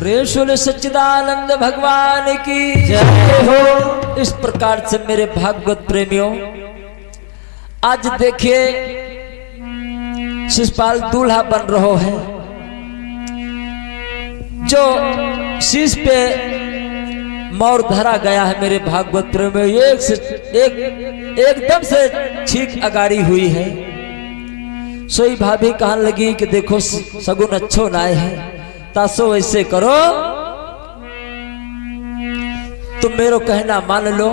प्रेषुल सच्चिदानंद भगवान की जय हो। इस प्रकार से मेरे भागवत प्रेमियों, आज देखिए शिषपाल दूल्हा बन रहा है। जो शीश पे मोर धरा गया है मेरे भागवत प्रेमियों, एकदम से छींक अगाड़ी हुई है। सोई भाभी कहने लगी कि देखो सगुन अच्छो नाय है, तासो वैसे करो, तुम मेरो कहना मान लो,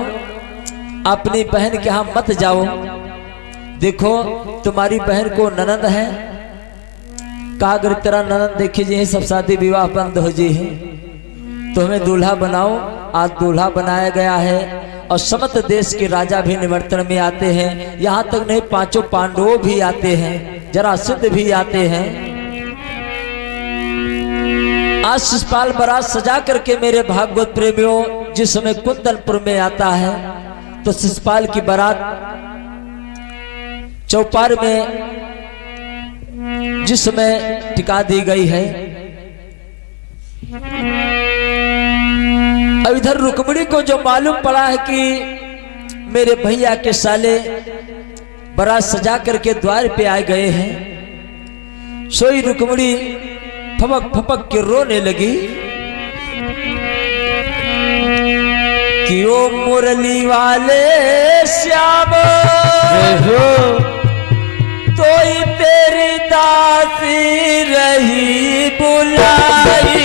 अपनी बहन के यहां मत जाओ। देखो तुम्हारी बहन को ननद है, कहा अगर तेरा ननद देखी जी सब शादी विवाह बंद हो जी है, तो हमें दूल्हा बनाओ। आज दूल्हा बनाया गया है और समस्त देश के राजा भी निमंत्रण में आते हैं। यहाँ तक नहीं, पांचों पांडवों भी आते हैं, जरासंध भी आते हैं। आज शिषपाल बारात सजा करके मेरे भागवत प्रेमियों जिस समय कुंदनपुर में आता है, तो शिषपाल की बारात चौपार में जिस समय टिका दी गई है, अब इधर रुक्मिणी को जो मालूम पड़ा है कि मेरे भैया के साले बारात सजा करके द्वार पे आ गए हैं, सोई रुक्मिणी फपक फपक के रोने लगी कि ओ मुरली वाले श्याम तो तेरी दासी रही बुलाई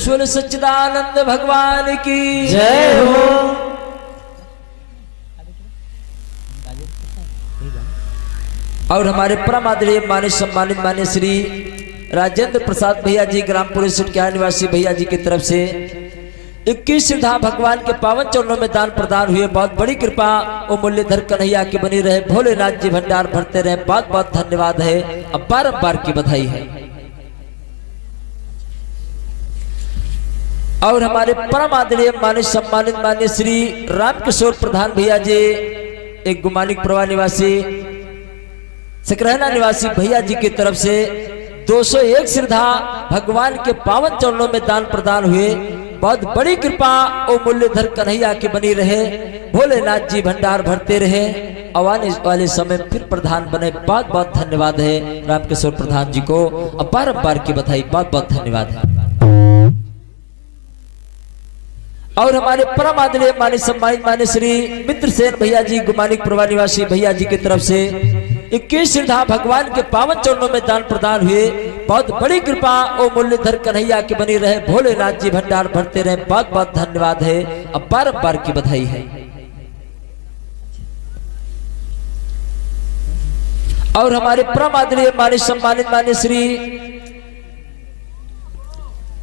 प्रेम सच्चिदानंद भगवान की जय हो। और हमारे परम आदरणीय मान्य सम्मानित मान्य श्री राजेंद्र प्रसाद भैया जी ग्रामपुर सिटकिया निवासी भैया जी की तरफ से 21 श्रद्धा भगवान के पावन चरणों में दान प्रदान हुए। बहुत बड़ी कृपा ओ मुरलीधर कन्हैया की बनी रहे, भोलेनाथ जी भंडार भरते रहे। बहुत बहुत धन्यवाद है, अब बार की बधाई है। और हमारे परम आदरणीय मान्य सम्मानित मान्य श्री रामकिशोर प्रधान भैया जी एक गुमानिक प्रवाह निवासी सकरहना निवासी भैया जी की तरफ से 201 श्रद्धा भगवान के पावन चरणों में दान प्रदान हुए। बहुत बड़ी कृपा ओ मुरलीधर कन्हैया की बनी रहे, भोलेनाथ जी भंडार भरते रहे, आने वाले समय फिर प्रधान बने। बहुत बहुत धन्यवाद है रामकिशोर प्रधान जी को, अब बार की बधाई। बहुत बहुत धन्यवाद है। और हमारे परम आदरणीय मान्य सम्मानित मान्य श्री मित्रसेन भैया जी गुमानिक प्रवाह निवासी भैया जी की तरफ से 21 श्रद्धा भगवान के पावन चरणों में दान प्रदान हुए। बहुत बड़ी कृपा ओ मुरलीधर कन्हैया की बनी रहे, भोलेनाथ जी भंडार भरते रहे। बहुत बहुत धन्यवाद है, अब बार की बधाई है। और हमारे परम आदरणीय मान्य सम्मानित मान्य श्री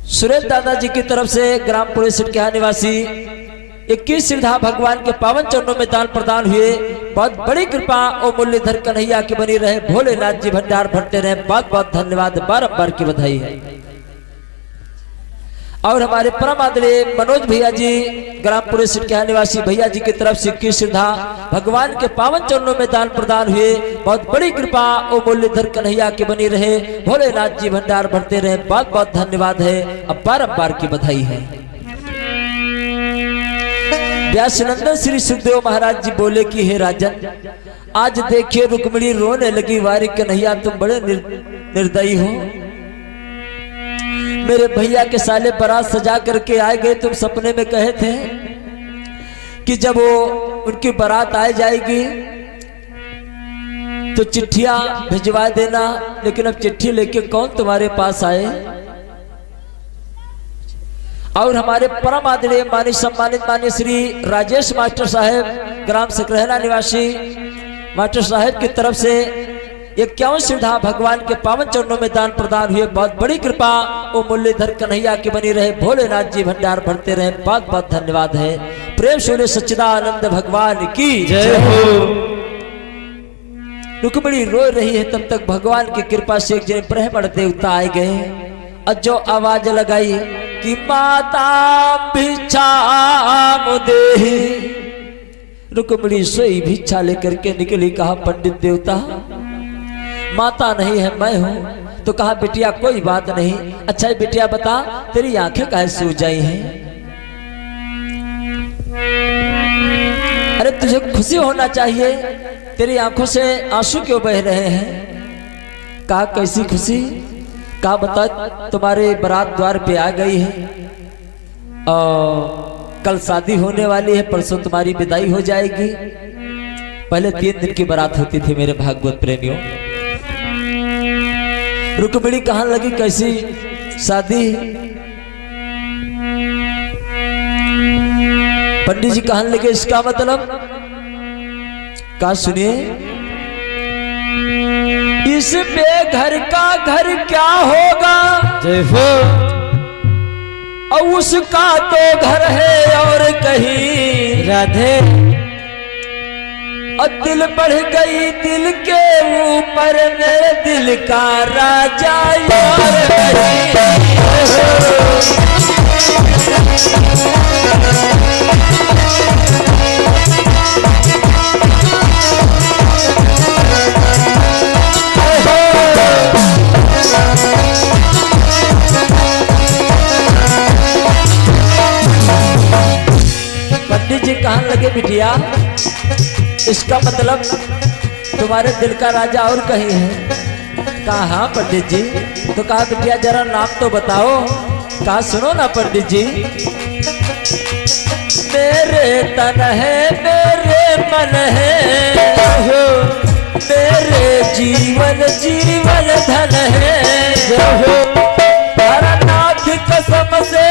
सुरेश दादा जी की तरफ से ग्रामपुर सिटकिया निवासी 21 श्रद्धा भगवान के पावन चरणों में दान प्रदान हुए। बहुत बड़ी कृपा ओ मुरलीधर कन्हैया की बनी रहे, भोलेनाथ जी भंडार भरते रहे। बहुत बहुत धन्यवाद, बार की बधाई है। और हमारे परम आदरणीय मनोज भैया जी ग्रामपुर सिटकिया निवासी भैया जी की तरफ से 21 श्रद्धा भगवान के पावन चरणों में दान प्रदान हुए। बहुत बड़ी कृपा ओ मुरलीधर कन्हैया की बनी रहे, भोलेनाथ जी भंडार भरते रहे। बहुत बहुत धन्यवाद है, अब बार की बधाई है। व्यासनंदन श्री सुखदेव महाराज जी बोले कि हे राजन, आज देखिए रुक्मिणी रोने लगी, वारी कन्हैया तुम बड़े निर्दयी हो। मेरे भैया के साले बारात सजा करके आए गए, तुम सपने में कहे थे कि जब वो उनकी बारात आ जाएगी तो चिट्ठियां भिजवा देना, लेकिन अब चिट्ठी लेके कौन तुम्हारे पास आए। और हमारे परम आदरणीय मान्य सम्मानित मान्य श्री राजेश मास्टर साहब ग्राम सकरहना निवासी मास्टर साहब की तरफ से 51 श्रद्धा भगवान के पावन चरणों में दान प्रदान हुए। बहुत बड़ी कृपा ओ मुरलीधर कन्हैया की बनी रहे, भोलेनाथ जी भंडार भरते रहे। बहुत बहुत धन्यवाद है। प्रेम से सच्चिदानंद भगवान की जय हो। रुक्मिणी रो रही है, तब तक भगवान की कृपा से एक जन ब्राह्मण देवता आए गए और जो आवाज लगाई कि माता भिक्षाम देहि। रुक्मिणी सोई भिक्षा लेकर के निकली। कहा पंडित देवता माता नहीं है मैं हूं। तो कहा बिटिया कोई बात नहीं। अच्छा बिटिया बता तेरी आंखें काहे सूज आई हैं? अरे तुझे खुशी होना चाहिए, तेरी आंखों से आंसू क्यों बह रहे हैं? कहा कैसी खुशी? कहा बता तुम्हारे बारात द्वार पे आ गई है और कल शादी होने वाली है, परसों तुम्हारी विदाई हो जाएगी। पहले 3 दिन की बारात होती थी मेरे भागवत प्रेमियों। रुक्मिणी कहने लगी कैसी शादी? पंडित जी कहने लगे इसका मतलब? कहा सुनिए, इस बेघर का घर क्या होगा? और उसका तो घर है और कहीं राधे। और दिल बढ़ गई दिल के ऊपर, मेरे दिल का राजा यार पंडित जी कहने लगे बिटिया इसका मतलब तुम्हारे दिल का राजा और कहीं है? कहा हाँ पंडित जी। तो कहा बिटिया जरा नाम तो बताओ। कहा सुनो ना पंडित जी, मेरे तन है मेरे मन है, मेरे जीवन जीवन धन है। नाथ कसम से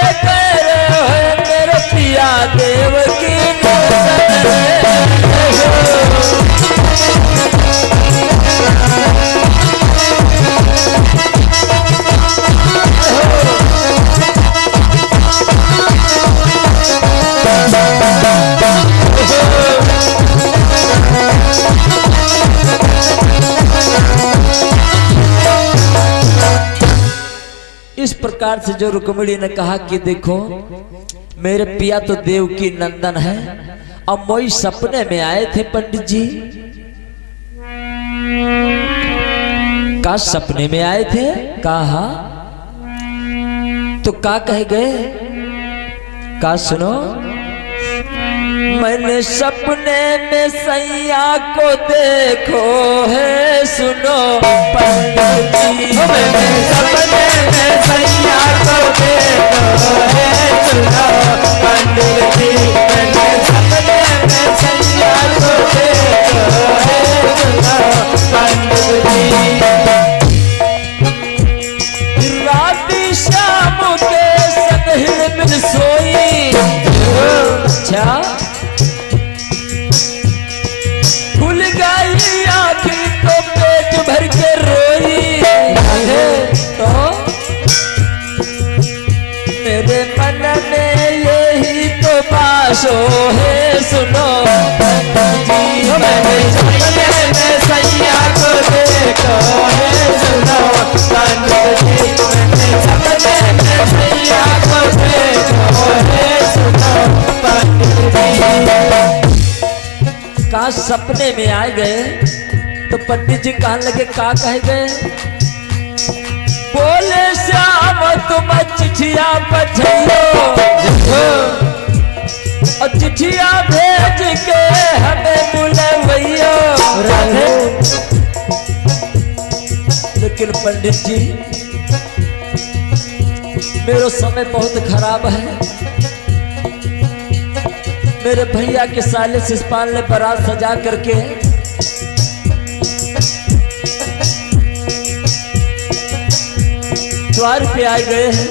इस प्रकार से जो रुक्मिणी ने कहा कि देखो मेरे पिया तो देव की नंदन है, अब मोई सपने में आए थे पंडित जी। का सपने में आए थे? कहा तो का कह गए? का सुनो, मैंने सपने में सैया को देखो है, सुनो पंडित जी। मैंने सपने में सैया को देखो है, सुनो पंडित जी। मैंने सपने में सैया को देखो है, सुनो पंडित जी। रात शाम के संग हिल सोई, अच्छा खुल गई आँखी तो पेट भर के रोई, तो मेरे मन में यही तो बासो है, सुनो जी। मैंने सपने में सैया को देखो है, सुनो पंडित जी। मैंने सपने में सैया को देखो है, सुनो पंडित जी। का सपने में आ गए तो पंडित जी कहने लगे, का कह गए? बोले श्याम तुम चिट्ठिया पठियो, और चिट्ठिया भेज के हमें बुलवैयो। लेकिन पंडित जी मेरा समय बहुत खराब है, मेरे भैया के साले शिषपाल ने बारात सजा करके द्वार पे आ गए हैं।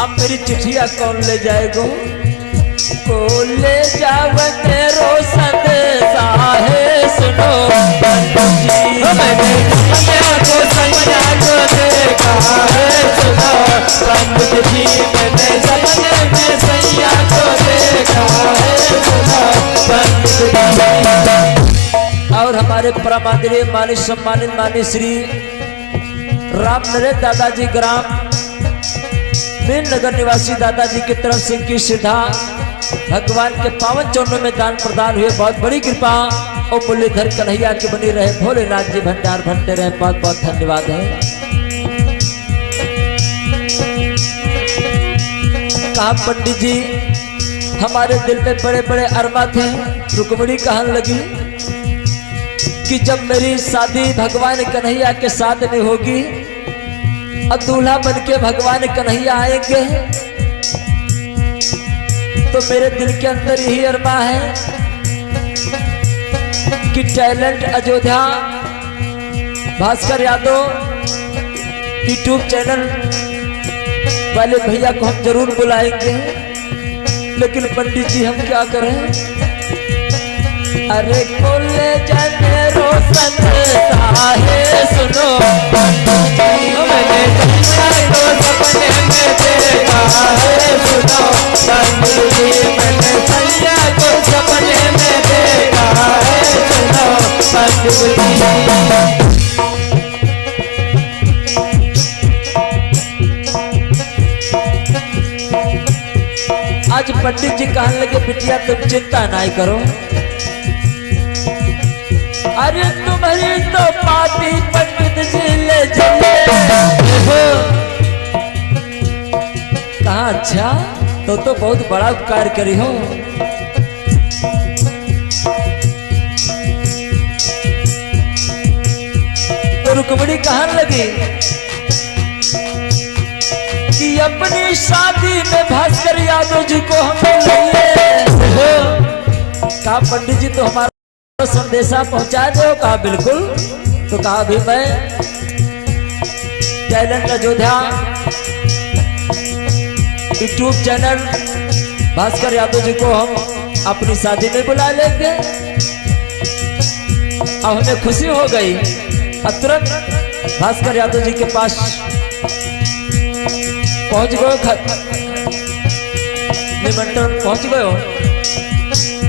अब मेरी चिट्ठिया कौन ले जाएगो? को ले जावने रो संदेशा है, सुनो पंडित जी। मैंने सपने को सैया को देखा है, सुनो पंडित जी। मैंने सपने में सैया को देखा है, सुनो पंडित जी। और हमारे परमादरणीय माननीय सम्मानित माननीय श्री राम नरेश दादाजी ग्राम मेन नगर निवासी दादाजी की तरफ से की सीधा भगवान के पावन चरणों में दान प्रदान हुए। बहुत बड़ी कृपा और मुरलीधर कन्हैया की बनी रहे, भोलेनाथ जी भंडार भरते रहे। बहुत बहुत धन्यवाद है। कहा पंडित जी हमारे दिल में बड़े बड़े अरमा थे। रुक्मिणी कहने लगी कि जब मेरी शादी भगवान कन्हैया के साथ में होगी और दूल्हा बन के भगवान कन्हैया आएंगे तो मेरे दिल के अंदर यही अरमा है कि talent Ayodhya Bhaskar Yadav YouTube channel वाले भैया को हम जरूर बुलाएंगे। लेकिन पंडित जी हम क्या करें? अरे कोले जाने रोशन है, सुनो पंडित जी। मैंने सैया को सपने में देखा है, सुनो पंडित जी। मैंने सैया को सपने में देखा है, सुनो पंडित जी। आज पंडित जी कहने लगे बिटिया तुम चिंता नहीं करो, अरे तुम्हारी तो पार्टी पंडित जी ले चले। कहा अच्छा तो बहुत बड़ा उपकार करी हो। तो रुक्मिणी कहने लगी कि अपनी शादी में भास्कर यादव जी को हमें लिए। कहा पंडित जी तो हमारा संदेशा पहुंचा दो। कहा बिल्कुल। तो कहा भी मैं talent Ayodhya YouTube channel Bhaskar Yadav ji को हम अपनी शादी में बुला लेंगे। अब हमें खुशी हो गई। अब तुरंत भास्कर यादव जी के पास पहुंच गए, निमंत्रण पहुंच गए।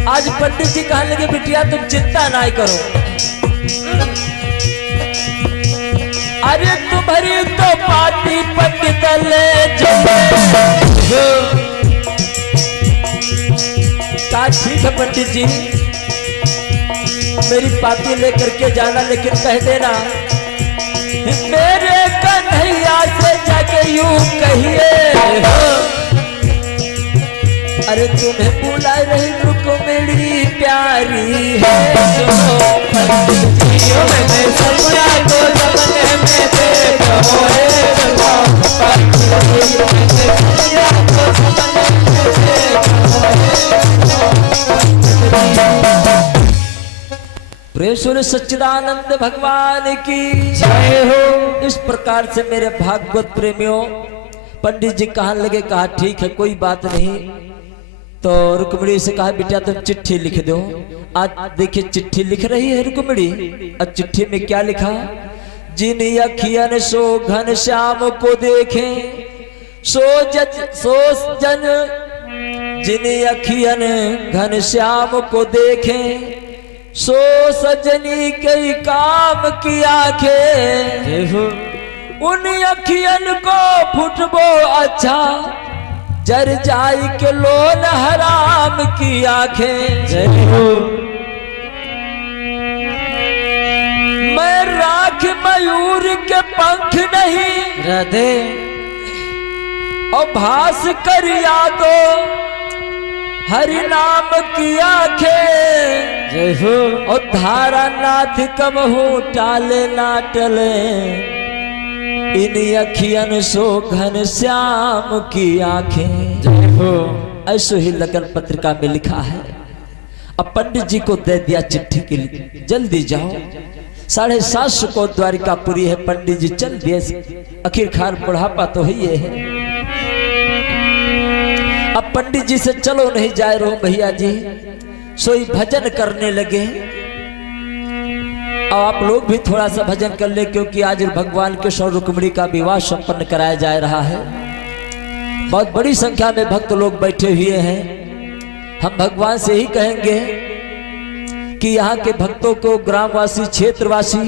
आज पंडित जी कहने लगे बिटिया तुम चिंता ना करो, अरे तुम भरी तो पार्टी पंडित ले का ठीक है पंडित जी, मेरी पार्टी लेकर के जाना, लेकिन कह देना मेरे कन्हैया से जाके यूं कहिए, अरे तुम्हें बुला रही रुक्मिणी प्यारी है। मैंने सपना को सपने में देखो प्रेषुर सच्चिदानंद भगवान की जय हो। इस प्रकार से मेरे भागवत प्रेमियों, पंडित जी कहने लगे, कहा ठीक है कोई बात नहीं। तो रुक्मिणी से कहा बेटा तुम चिट्ठी लिख दो। आज देखिए चिट्ठी लिख रही है रुक्मिणी। अब चिट्ठी में क्या लिखा, जिन अखियन सो घन श्याम को देखें सो जन, जिन अखियन घन श्याम को देखें सो सजनी कई काम की आंखें, उन अखियन को फुटबो अच्छा जर जाई के लोन हराम की आंखें। मैं राख मयूर के पंख नहीं हृदय और भास कर यादो हरि नाम की आंखें। जय हो। और धारा नाथ कब हो टाले ना टले, इन अखियन सो घन श्याम की आंखें। जय हो। ऐसो ही लगन पत्रिका में लिखा है। अब पंडित जी को दे दिया चिट्ठी के लिए, जल्दी जाओ 7:30 को द्वारिकापुरी है। पंडित जी चल दिए, आखिरकार बुढ़ापा तो ही है। अब पंडित जी से चलो नहीं जाए रहो भैया जी, सोई भजन करने लगे। अब आप लोग भी थोड़ा सा भजन कर ले, क्योंकि आज भगवान के और रुक्मिणी का विवाह संपन्न कराया जा रहा है। बहुत बड़ी संख्या में भक्त लोग बैठे हुए हैं। हम भगवान से ही कहेंगे कि यहाँ के भक्तों को, ग्रामवासी क्षेत्रवासी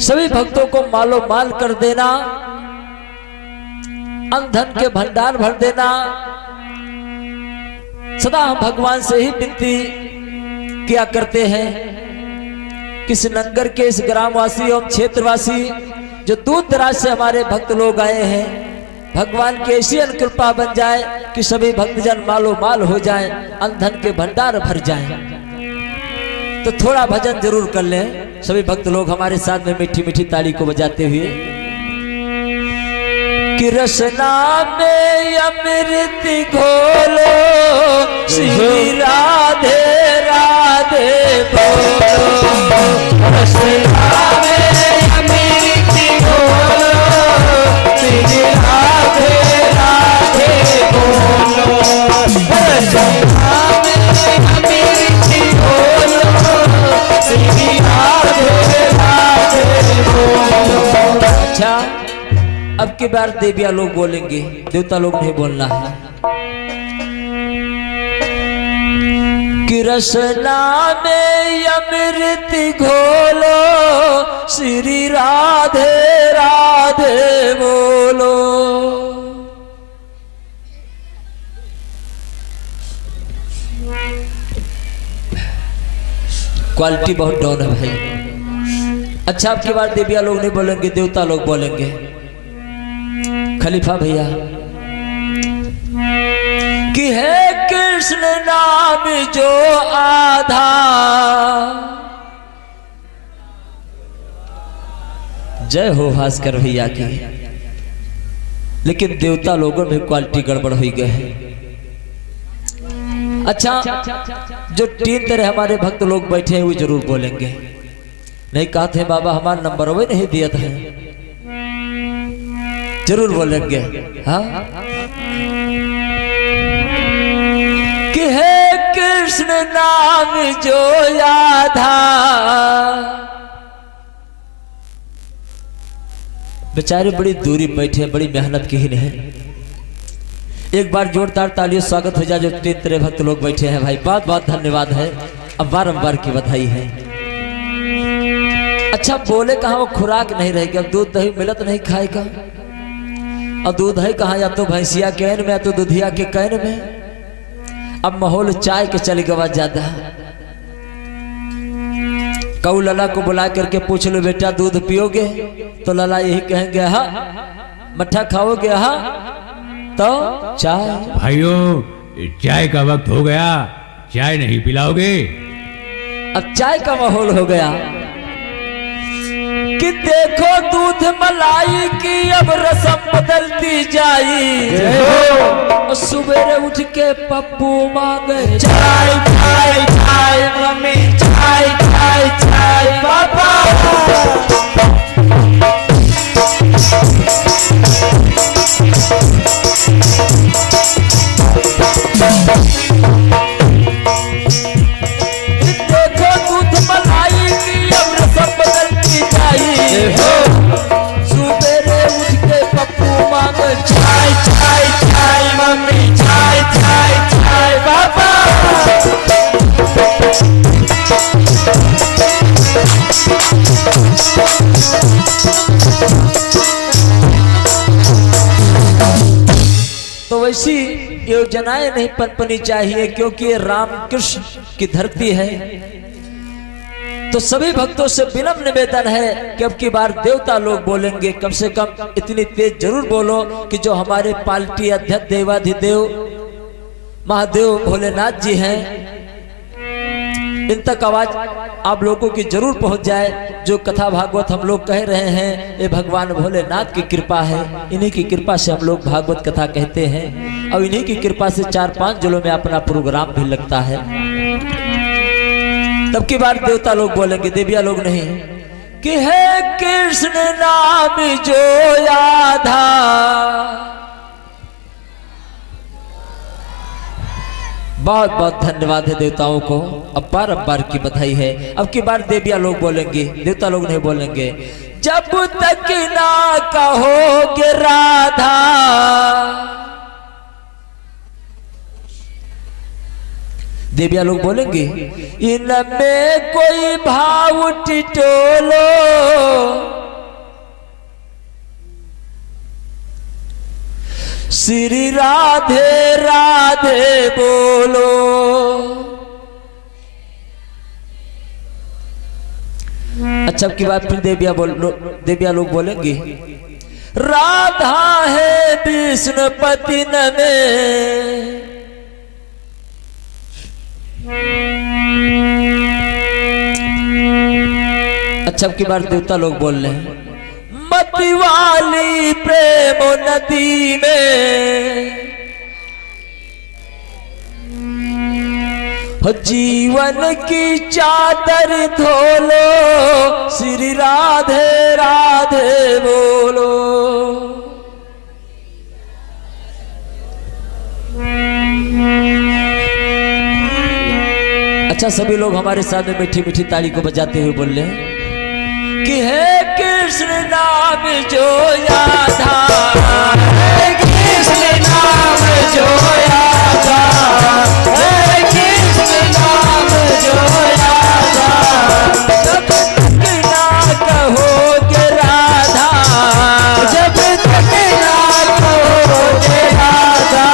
सभी भक्तों को मालो माल कर देना, धन के भंडार भर देना। सदा हम भगवान से ही विनती किया करते हैं कि इस नगर के, इस ग्रामवासी एवं क्षेत्रवासी जो दूर दराज से हमारे भक्त लोग आए हैं, भगवान की ऐसी अनुकृपा बन जाए कि सभी भक्तजन मालो माल हो जाएं, धन के भंडार भर जाएं। तो थोड़ा भजन जरूर कर लें सभी भक्त लोग हमारे साथ में मीठी मीठी ताली को बजाते हुए। कि रसना में अमृत घोलो श्री राधे राधे बोलो, रसना में अमृत घोलो श्री राधे राधे बोलो, रसना में अमृत घोलो श्री राधे राधे बोलो। अच्छा, अब की बार देविया लोग बोलेंगे, देवता लोग नहीं बोलना है। कि रसना में अमृत घोलो श्री राधे राधे बोलो। क्वालिटी बहुत डाउन है भाई। अच्छा, अब की बार देविया लोग नहीं बोलेंगे, देवता लोग बोलेंगे। खलीफा भैया कि है कृष्ण नाम जो आधा, जय हो भास्कर भैया की। लेकिन देवता लोगों में क्वालिटी गड़बड़ हो गई है। अच्छा, जो 3 तरह हमारे भक्त लोग बैठे हैं वो जरूर बोलेंगे। नहीं कहा थे बाबा हमारा नंबर वो नहीं दिया था, जरूर बोलेंगे। हाँ, कि है कृष्ण नाम जो आधा, बेचारे बड़ी दूरी बैठे, बड़ी मेहनत की ही नहीं। एक बार जोरदार तालियों स्वागत हो जाए जो 3 तरह भक्त लोग बैठे हैं भाई, बहुत बहुत धन्यवाद है। अब बारंबार की बधाई है। अच्छा बोले कहा वो खुराक नहीं रहेगी, अब दूध दही मिलत नहीं खाएगा। और दूध है कहा, या तो भैंसिया कैन में या तो दूधिया के कैन में। अब माहौल चाय के चल गवा ज्यादा। कऊ लला को बुला करके पूछ लो बेटा दूध पियोगे, तो लला यही कहेंगे हाँ। मट्ठा खाओगे हाँ, तो चाय। भाइयों चाय का वक्त हो गया, चाय नहीं पिलाओगे? अब चाय का माहौल हो गया कि देखो दूध मलाई की अब रस्म बदलती जाई। और सवेरे उठ के पप्पू मांगे चाय चाय चाय, मम्मी चाय चाय चाय, पापा। देखो दूध मलाई की अब रस्म बदलती जाई। सवेरे उठ के पप्पू मांगे चाय चाय चाय, मम्मी चाय चाय चाय, पापा। तो वैसी योजनाएं नहीं पनपनी चाहिए, क्योंकि ये रामकृष्ण की धरती है। तो सभी भक्तों से विनम्र निवेदन है कि अब की बार देवता लोग बोलेंगे, कम से कम इतनी तेज जरूर बोलो कि जो हमारे पार्टी अध्यक्ष देवाधिदेव महादेव भोलेनाथ जी हैं, इन तक आवाज आप लोगों की जरूर पहुंच जाए। जो कथा भागवत हम लोग कह रहे हैं, ये भगवान भोलेनाथ की कृपा है। इन्हीं की कृपा से हम लोग भागवत कथा कहते हैं, और इन्हीं की कृपा से 4-5 जिलों में अपना प्रोग्राम भी लगता है। तब की बार देवता लोग बोलेंगे, देविया लोग नहीं, कि हे कृष्ण नाम जो याधा। बहुत बहुत धन्यवाद है देवताओं को, अपार की बधाई है। अब की बार देविया लोग बोलेंगे, देवता लोग नहीं बोलेंगे। जब तक ना कहोगे राधा, देविया लोग बोलेंगे इनमें कोई भाव टिटोलो। श्री राधे राधे बोलो। अच्छा की बात फिर देविया लोग बोलेंगे, राधा है विष्णुपति में। अच्छा की बार देवता लोग बोल रहे हैं, मती वाली प्रेम नदी में हो जीवन की चादर धोलो। श्री राधे राधे बोलो। अच्छा सभी लोग हमारे साथ में मीठी मीठी ताली को बजाते हुए बोल रहे हैं कि हे कृष्ण नाम जो यादा, हे कृष्ण नाम जो यादा, हे कृष्ण नाम जो यादा। जब तक ना कहोगे राधा, जब तक ना कहोगे राधा,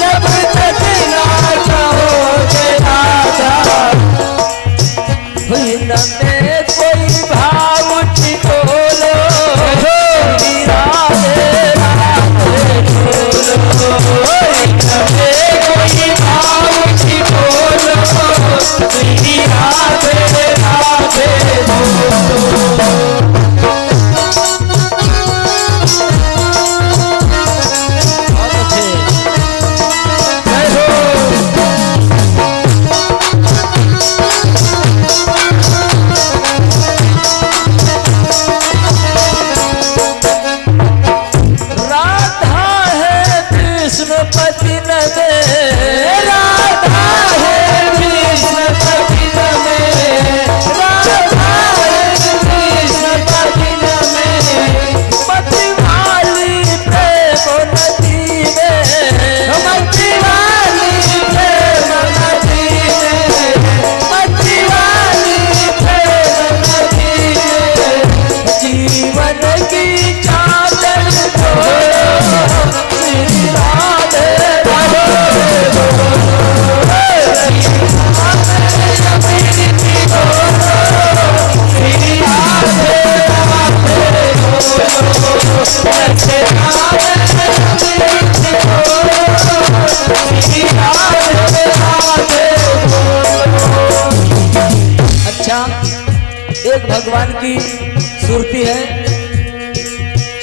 जब तक ना कहोगे राधा, हुई न में कोई भाव टिटोलो।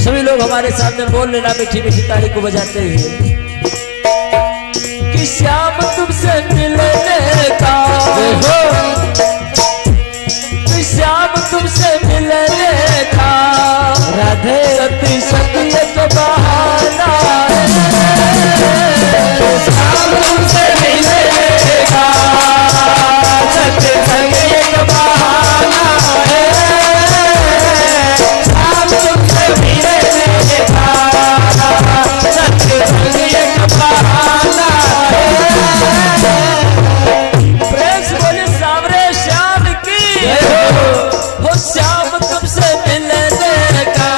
सभी लोग हमारे सामने बोल लेना मीठी मीठी ताली को बजाते हुए कि श्याम तुमसे मिलने का कि श्याम तुमसे मिलने का राधे सती सती एक बहाना श्याम तुमसे मिलने का सती सती एक बहाना है श्याम तुमसे मिलने का सती सती एक बहाना प्रेस बोले सामरे श्याम की हो श्याम तुमसे मिलने का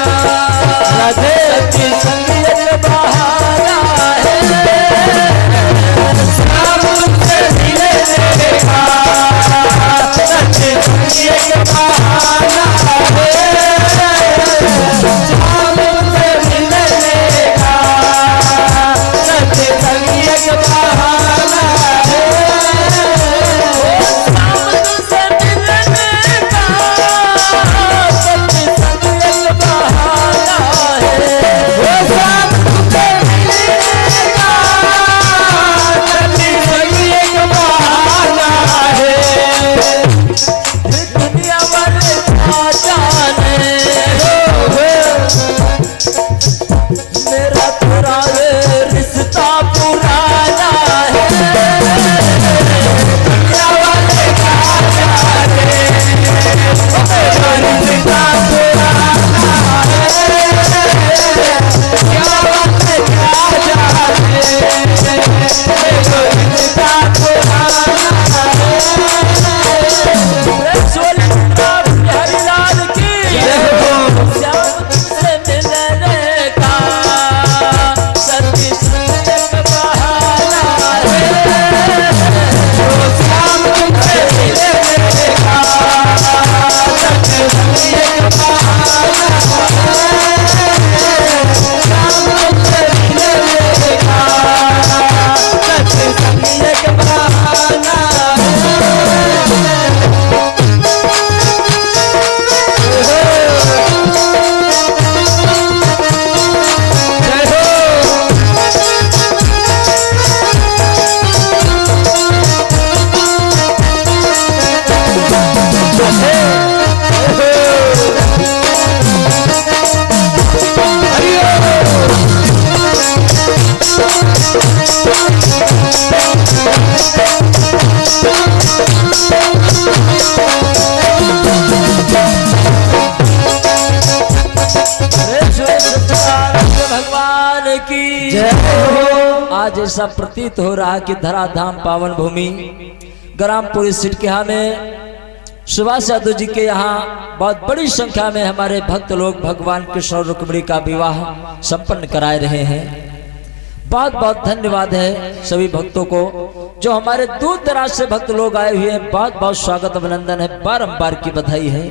राधे की संगीत बहाना है श्याम तुमसे मिलने का राधे संगीत बहाना है श्याम तुमसे मिलने का राधे संगीत बहाना है मेरा तेरा रिश्ता पुराना है दुनिया वाले का जाने मेरा रिश्ता पुराना है दुनिया वाले का जाने मेरा रिश्ता पुराना है सोले हरिलाल की श्याम तुमसे मिलने का सती संजक बहाना है श्याम तुमसे मिलने का सती संजक बहाना है श्याम तुमसे मिलने का सती संजक बहाना भगवान की जय हो। आज ऐसा प्रतीत हो रहा कि धराधाम पावन भूमि ग्रामपुरी सिटकिया में सुभाष यादव जी के यहाँ बहुत बड़ी संख्या में हमारे भक्त लोग भगवान कृष्ण और रुक्मिणी का विवाह संपन्न कराए रहे हैं। बहुत बहुत धन्यवाद है सभी भक्तों को जो हमारे दूर दराज से भक्त लोग आए हुए हैं। बहुत बहुत स्वागत अभिनंदन है, बारंबार की बधाई है।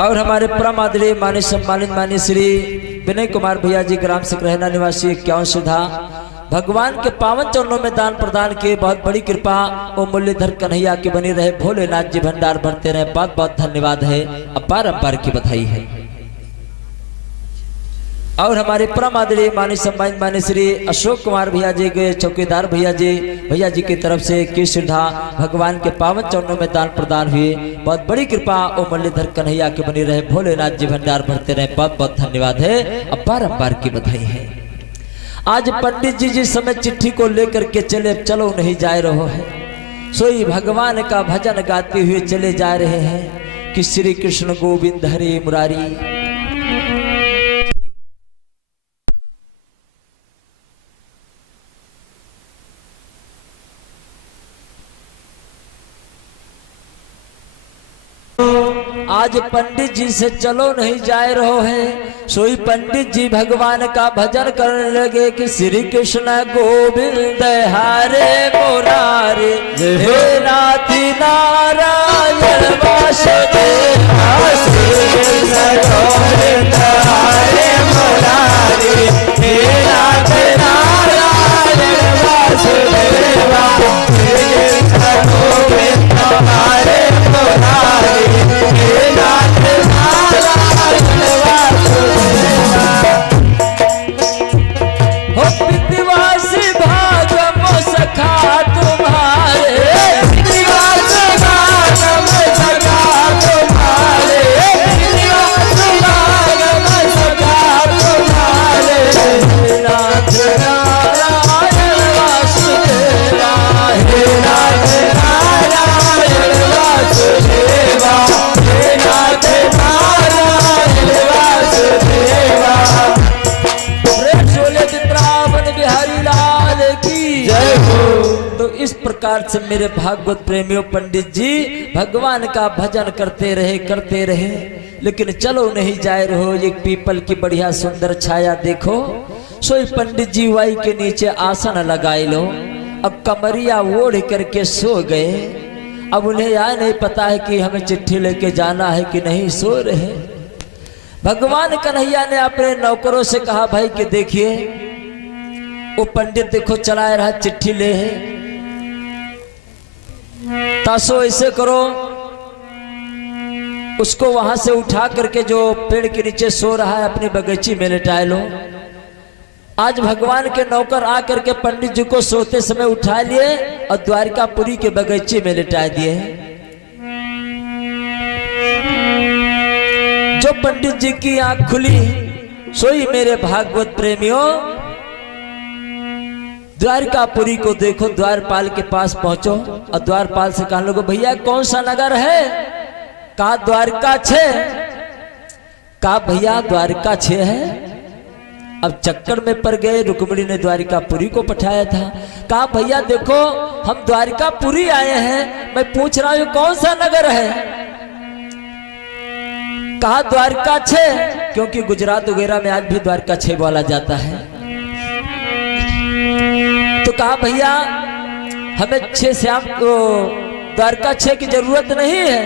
और हमारे परम आदरणीय मान्य सम्मानित मान्य श्री विनय कुमार भैया जी ग्राम सिकरहना निवासी 51 सुधा भगवान के पावन चरणों में दान प्रदान किए। बहुत बड़ी कृपा और मुरलीधर कन्हैया की बनी रहे, भोलेनाथ जी भंडार भरते रहे। बहुत बहुत धन्यवाद है, अपार की बधाई है। और हमारे परम आदरणीय मान्य सम्मानित मान्य श्री अशोक कुमार भैया जी के चौकीदार भैया जी की तरफ से की श्रद्धा भगवान के पावन चरणों में दान प्रदान हुए। बहुत बड़ी कृपा और मुरलीधर कन्हैया की बनी रहे, भोलेनाथ जी भंडार भरते रहे। बहुत बहुत धन्यवाद है, अपार की बधाई है। आज पंडित जी जिस समय चिट्ठी को लेकर के चले चलो नहीं जा रहो है, सोई भगवान का भजन गाते हुए चले जा रहे हैं कि श्री कृष्ण गोविंद हरे मुरारी। आज पंडित जी से चलो नहीं जाए रहो है, सोई पंडित जी भगवान का भजन करने लगे कि श्री कृष्ण गोविंद हरे मुरारी हे नाथी नारायण वासुदेव श्री कृष्ण गोविंद हरे मुरारी हे नाथी नारायण वासुदेव श्री कृष्ण गोविंद हरे मुरारी प्रकार से मेरे भागवत प्रेमियों पंडित जी भगवान का भजन करते रहे, लेकिन चलो नहीं जाए रहो। एक पीपल की बढ़िया सुंदर छाया देखो, सोई पंडित जी वाई के नीचे आसन लगाए लो। अब कमरिया ओढ़ करके सो गए। अब उन्हें यह नहीं पता है कि हमें चिट्ठी लेके जाना है कि नहीं, सो रहे। भगवान कन्हैया ने अपने नौकरों से कहा, भाई कि देखिए वो पंडित देखो चला रहा चिट्ठी ले है, तासो ऐसे करो उसको वहां से उठा करके जो पेड़ के नीचे सो रहा है अपनी बगीची में लिटाए लो। आज भगवान के नौकर आकर के पंडित जी को सोते समय उठा लिए और द्वारिकापुरी के बगीचे में लिटा दिए। जो पंडित जी की आंख खुली, सोई मेरे भागवत प्रेमियों द्वारकापुरी को देखो, द्वारपाल के पास पहुंचो और द्वारपाल से कहा, लोगो भैया कौन सा नगर है? कहा द्वारका 6। कहा भैया द्वारका 6 है। अब चक्कर में पड़ गए, रुक्मिणी ने द्वारिकापुरी को पठाया था। कहा भैया देखो हम द्वारिकापुरी आए हैं, मैं पूछ रहा हूं कौन सा नगर है? कहा द्वारका 6, क्योंकि गुजरात वगैरह में आज भी द्वारका 6 बोला जाता है। तो कहा भैया हमें 6 श्याम को द्वारका 6 की जरूरत नहीं है,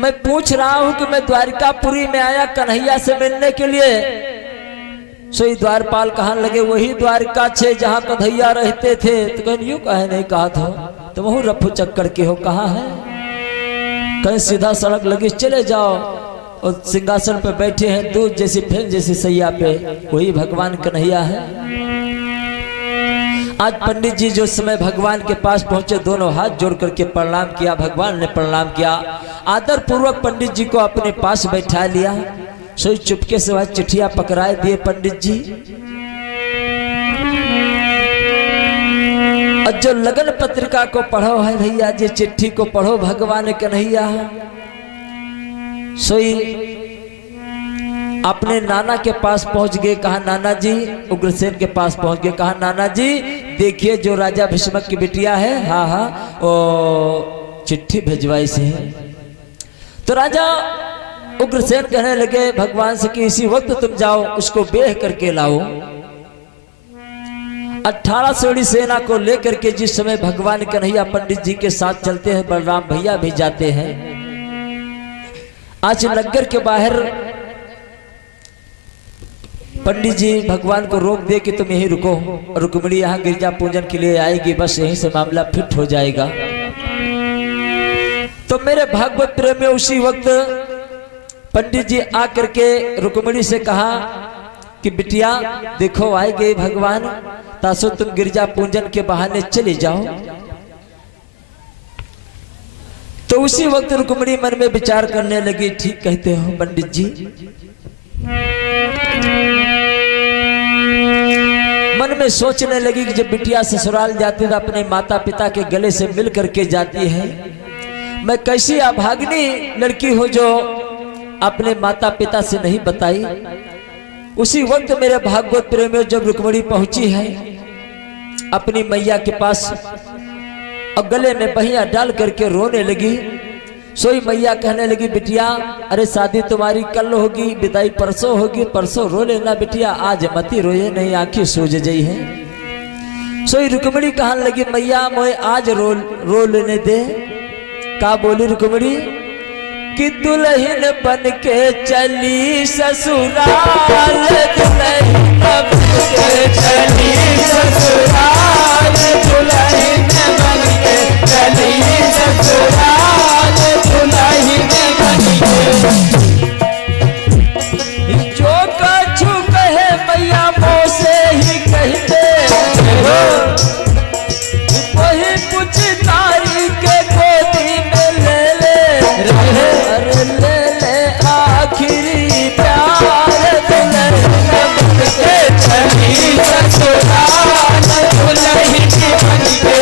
मैं पूछ रहा हूं कि मैं द्वारिकापुरी में आया कन्हैया से मिलने के लिए। सोई द्वारपाल कहने लगे, वही द्वारका 6 जहां कन्हैया रहते थे। तो कहीं यूं कहे नहीं कहा था, तुम तो रफू चक्कर के हो, कहाँ है? कहीं सीधा सड़क लगी, चले जाओ। और सिंहासन पे बैठे हैं दूध जैसी फेन जैसी सैया पे, वही भगवान कन्हैया है। आज पंडित जी जो समय भगवान के पास पहुंचे, दोनों हाथ जोड़ करके प्रणाम किया। भगवान ने प्रणाम किया, आदर पूर्वक पंडित जी को अपने पास बैठा लिया। सोई चुपके से वह चिट्ठियां पकड़ाए दिए पंडित जी। और जो लगन पत्रिका को पढ़ो है भैया जी, चिट्ठी को पढ़ो भगवान कन्हैया। सोई अपने नाना के पास पहुंच गए। कहा नाना जी, उग्रसेन के पास पहुंच गए। कहा नाना जी देखिए जो राजा भीष्मक की बिटिया है, हाँ हाँ वो चिट्ठी भिजवाई से है। तो राजा उग्रसेन कहने लगे भगवान से कि इसी वक्त तुम जाओ उसको बेह करके लाओ। 18 सोड़ी सेना को लेकर के जिस समय भगवान कन्हैया पंडित जी के साथ चलते हैं, बलराम भैया भी जाते हैं। आज नगर के बाहर पंडित जी भगवान को रोक दे कि तुम यहीं रुको, रुक्मिणी यहाँ गिरजा पूजन के लिए आएगी, बस यहीं से मामला फिट हो जाएगा। तो मेरे भागवत प्रेम में उसी वक्त पंडित जी आकर के रुक्मिणी से कहा कि बिटिया देखो आए गए भगवान, तासो तुम गिरजा पूजन के बहाने चले जाओ। तो उसी वक्त रुक्मिणी मन में विचार करने लगी, ठीक कहते हो पंडित जी। मन में सोचने लगी कि जब बिटिया ससुराल जाती है तो अपने माता पिता के गले से मिल करके जाती है। मैं कैसी अभागिनी लड़की हूं जो अपने माता पिता से नहीं बताई। उसी वक्त मेरे भागवत प्रेमियों जब रुक्मिणी पहुंची है अपनी मैया के पास और गले में बहिया डाल करके रोने लगी। सोई मैया कहने लगी बिटिया अरे शादी तुम्हारी कल होगी, विदाई परसों होगी, परसों रो लेना बिटिया, आज मती रोए नहीं आंखें सूज गई है। सोई रुक्मिणी कहने लगी मैया मोए आज रो लेने दे। का बोली रुक्मिणी कि दुल्हन बन के चली ससुराल, दुल्हन बन के चली ससुराल, दुल्हन बन के चली ससुराल, दुल्हन बन के। जो कछु कहे मैया मुँह से ही कहते, वही कुछ तारी के गोदी में ले ले, अरे ले ले आखिरी प्यार, दुल्हन बन के चली ससुराल, दुल्हन बन के।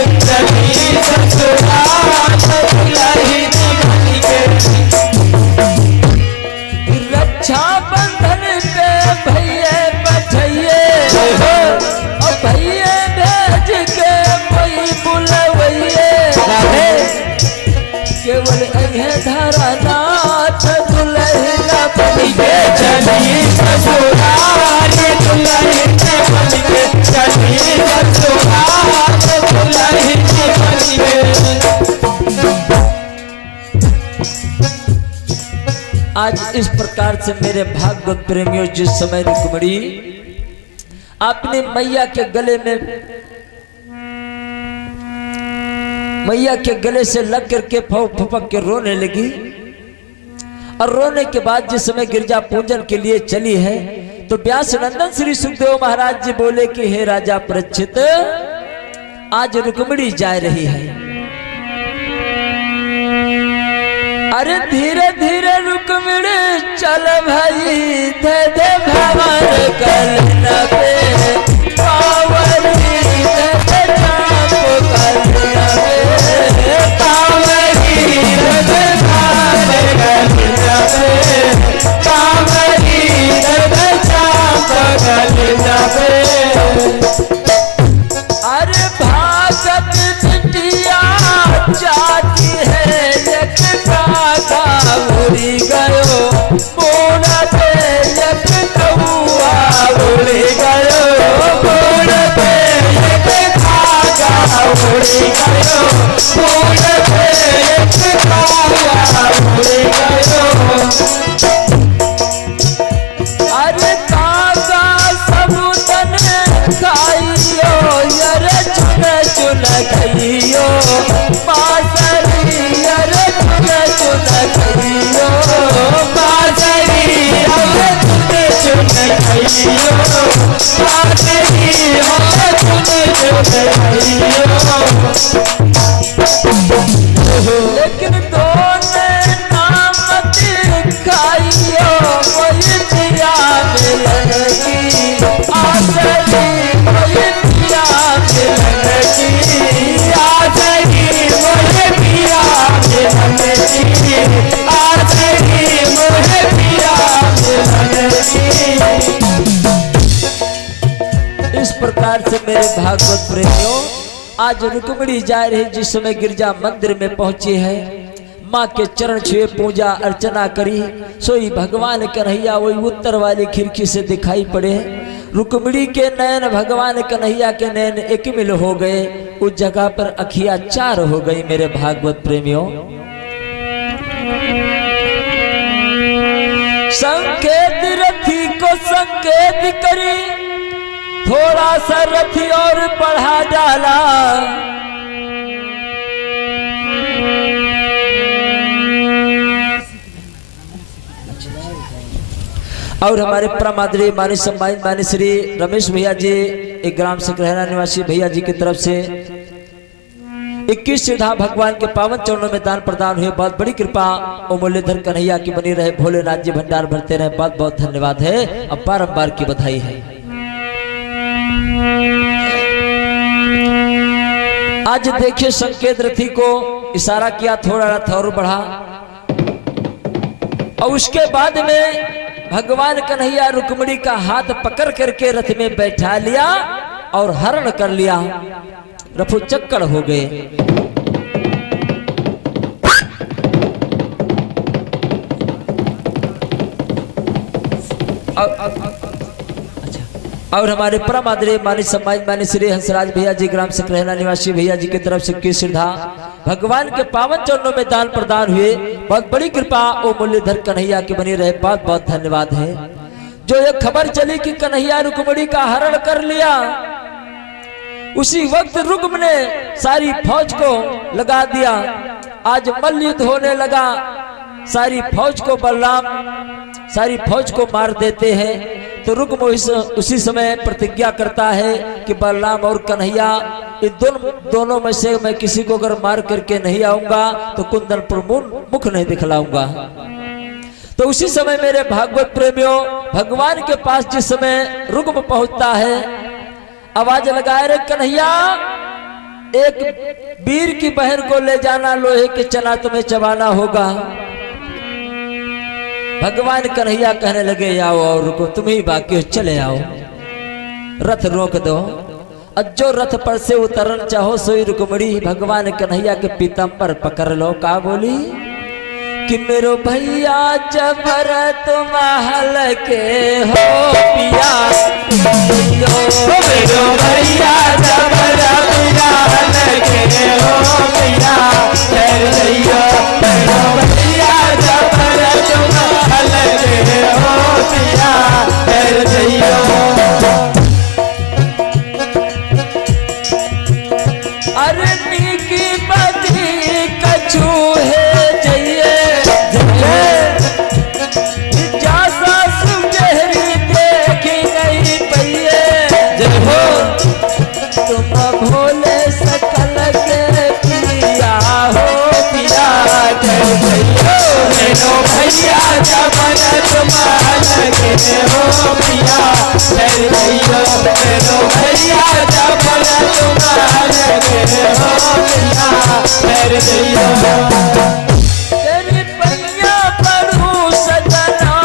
नाथ दुल्हन बन के चली ससुराल, दुल्हन बन के चली ससुराल, दुल्हन बन के। आज इस प्रकार से मेरे भागवत प्रेमियों, जिस समय रुक्मिणी अपने मैया के गले से लग करके फपक के रोने लगी, और रोने के बाद जिस समय गिरजा पूजन के लिए चली है तो व्यास नंदन श्री सुखदेव महाराज जी बोले कि हे राजा परीक्षित, आज रुक्मिणी जा रही है। अरे धीरे धीरे रुक्मिणी चल भाई, दे दे भंवर गलना पे पावरी, दे दे चाप गलना पे पावरी, दे दे भंवर गलना पे पावरी, दे दे चाप गलना पे। अरे भागत बिटिया जाती है एक काका उड़ी गयो, मोड़ पे एक कौआ उड़ी गयो, मोड़ पे एक काका उड़ी गयो, मोड़ पे एक कौआ उड़ी गयो। अरे काका सबूतन खाइयो, अरे चुन चुन खाइयो, बांसुरी अरे चुन चुन खाइयो, बांसुरी अरे चुन चुन खाइयो, बांसुरी अरे चुन चुन खाइयो। लेकिन दोनों नाम खाइयो, वही पिया मिलन की आसरी, वही पिया मिलन की आसरी, वही पिया मिलन की आसरी, वही पिया मिलन की। इस प्रकार से मेरे भागवत प्रेमियों, आज रुक्मिणी जा रही जिस समय गिरजा मंदिर में पहुंची है, माँ के चरण छुए पूजा अर्चना करी, सोई भगवान कन्हैया वही उत्तर वाली खिड़की से दिखाई पड़े। रुक्मिणी के नयन भगवान कन्हैया के नयन एक मिल हो गए, उस जगह पर अखियां चार हो गई। मेरे भागवत प्रेमियों, संकेत रथी को संकेत करी, थोड़ा सा रथी और बढ़ा डाला, और हमारे परमादरी मानी सम्मानित मानी श्री रमेश भैया जी, एक ग्राम से रहना निवासी भैया जी की तरफ से 21 सीधा भगवान के पावन चरणों में दान प्रदान हुए। बहुत बड़ी कृपा अमूल्यधर कन्हैया की बनी रहे, भोलेनाथ जी भंडार भरते रहे। बहुत बहुत धन्यवाद है और बारंबार की बधाई है। आज देखिए संकेत रथी को इशारा किया, थोड़ा रथ और बढ़ा, और उसके बाद में भगवान कन्हैया रुक्मिणी का हाथ पकड़ करके रथ में बैठा लिया और हरण कर लिया, रफू चक्कर हो गए। और हमारे परम आदरणीय मानी सम्मानित मानी श्री हंसराज भैया जी, ग्राम से रहना निवासी भैया जी की तरफ से की श्रद्धा भगवान के पावन चरणों में दान प्रदान हुए। बहुत बड़ी कृपा ओ मुरलीधर कन्हैया की बनी रहे। बहुत बहुत धन्यवाद है। जो ये खबर चली कि कन्हैया रुक्मिणी का हरण कर लिया, उसी वक्त रुक्म ने सारी फौज को लगा दिया। आज मल्ल युद्ध होने लगा, सारी फौज को बलराम सारी फौज को मार देते हैं। तो रुक्म उसी समय प्रतिज्ञा करता है कि बलराम और कन्हैया इन दोनों में से मैं किसी को अगर मार करके नहीं आऊंगा तो कुंदन पर मुख नहीं दिखलाऊंगा। तो उसी समय मेरे भागवत प्रेमियों, भगवान के पास जिस समय रुक्म पहुंचता है, आवाज लगाए रे कन्हैया, एक वीर की बहन को ले जाना, लोहे के चना तुम्हें चबाना होगा। भगवान कन्हैया कहने लगे आओ और रुको, तुम ही बाकी हो, चले आओ, रथ रोक दो। और जो रथ पर से उतरन चाहो सोई रुक्मिणी भगवान कन्हैया के पीताम्बर पकड़ लो। का बोली कि मेरो भैया जबर महल के हो पिया मेरो भैया जबर महल के हो पिया ठहर जइयो मेरो भैया जबर महल के हो पिया ठहर जइयो अरे नीकी बदी कछु है भैया जबर महल के हो पिया ठहर जइयो मेरो भैया जबर महल के हो पिया ठहर जइयो तेरी पैया परू सजना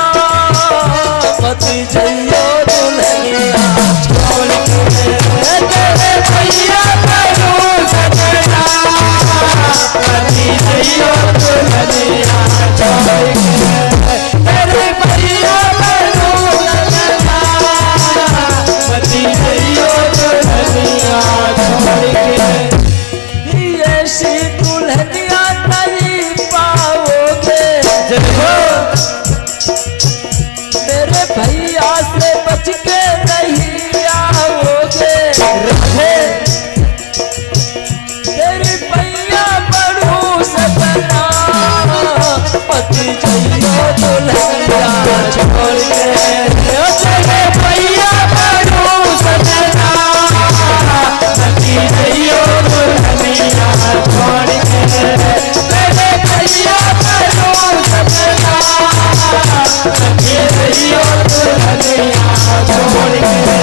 मत जइयो दुल्हनिया छोड़ के तेरे भैया परू सजना मत जइयो दुल्हनिया छोड़ तेरे भैया परू सजना मत जइयो दुल्हनिया छोड़ के ऐसी दुल्हनिया नहीं पाओगे मेरे भैया से बच के नहीं आओगे तेरी भैया बड़ू सजना पति जइयो दुल्हनिया छोड़ के तेरे भैया परू सजना मत जइयो दुल्हनिया छोड़ के तेरे भैया परू सजना मत जइयो दुल्हनिया छोड़ के